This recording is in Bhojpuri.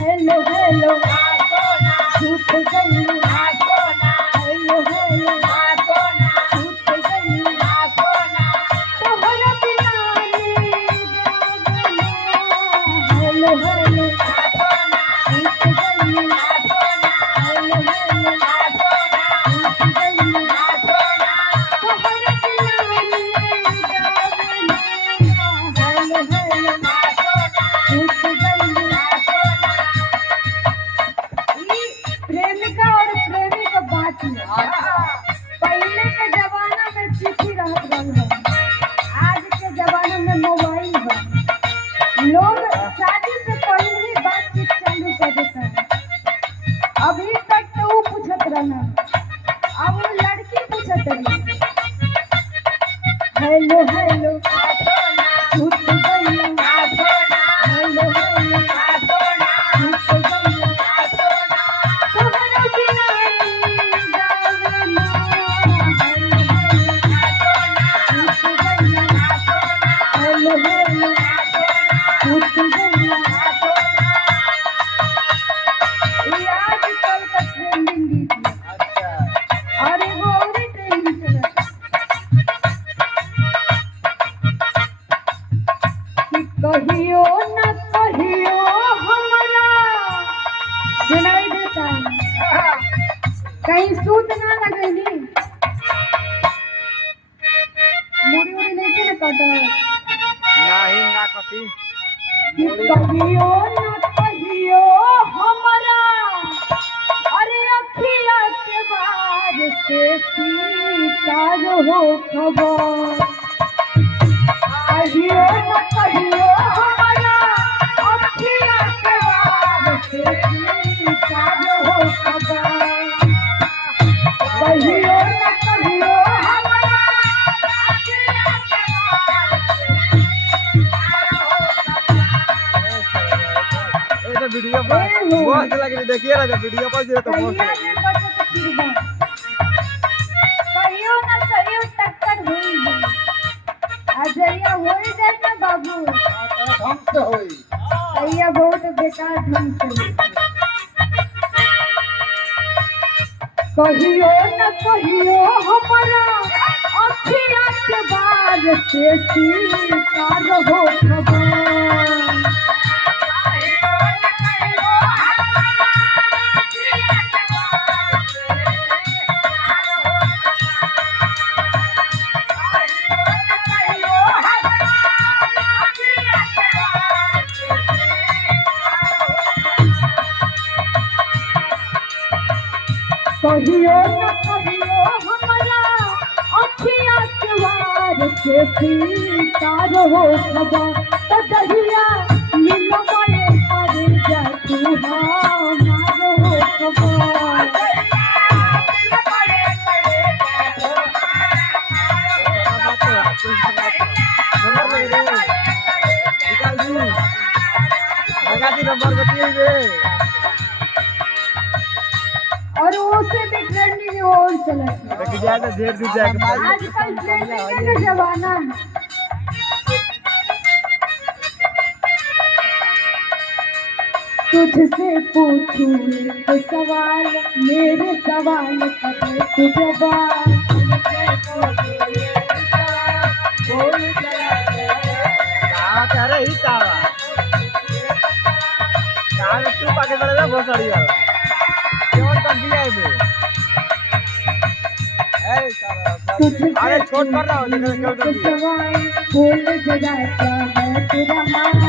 हेलो हेलो छूट गई हेलो हेलो छूट गई तोहरा बिना हेलो हेलो छूट गई हेलो हेलो छूट गई तोहरा बिना हेलो हेलो छूट गई। प्रेमिका और प्रेमी का बात है। पहले के जमाना में चिट्ठी रहत रहल, आज के जमाना में मोबाइल बा। लोग शादी से पहले ही बातचीत चालू कर देता है। अभी तक तो वो पूछत रहना, अब वो लड़की पूछत रही हेलो हेलो छूट गई हेलो हेलो छूट गई तोहरा बिना हेलो हेलो छूट गई। ये आजकल का ट्रेंडिंग गीत है। और एगो और ट्रेंडिंग चलत कि कहियो न कहियो हमरा सुनाई देता है। कहीं सूत ना लगेली, मुड़ी उड़ी नहीं के ना कटा नहीं ना कटी कि कहियो न कहियो हमरा अरे अखिया के बार से सीतार हो खबर कहियो न कहियो हमरा अखिया के बार से सीतार हो खबर कहियो न कहियो हमरा अखिया के बार ये तो वीडियो पर बहुत लग रही, देखिए ना जब वीडियो पर जो तो बहुत कहिया ने बचत फिरबा कहियो न कहियो टक्कर हुई है। अजरिया होई जाए ना बाबू, ढंग से होई कहिया बहुत बेकार ढंग से हुई। कहियो न कहियो हमारा अखिया के बार से सीतार हो खबर कहियो न कहियो हमरा अखिया के वार से सीतार हो खबर तो दहिया मिलवाए पर जा तू हमार हो खबर नंबर बताइए और उसे भी ट्रेंडिंग और चलत है। लेकिन ज्यादा देर दूर जाएगा आजकल ट्रेंडिंग का जमाना है। तुझसे पूछूं एक सवाल मेरे सवाल का दे तू जवाब कहाँ कह रहे ही तावा कहाँ में तू पाके बड़ा बहुत सारी वाला केवल तक दिया है बे अरे छोट कर रहा हूँ लेकिन क्यों तो सवाल बोल जरा क्या है तेरा हाल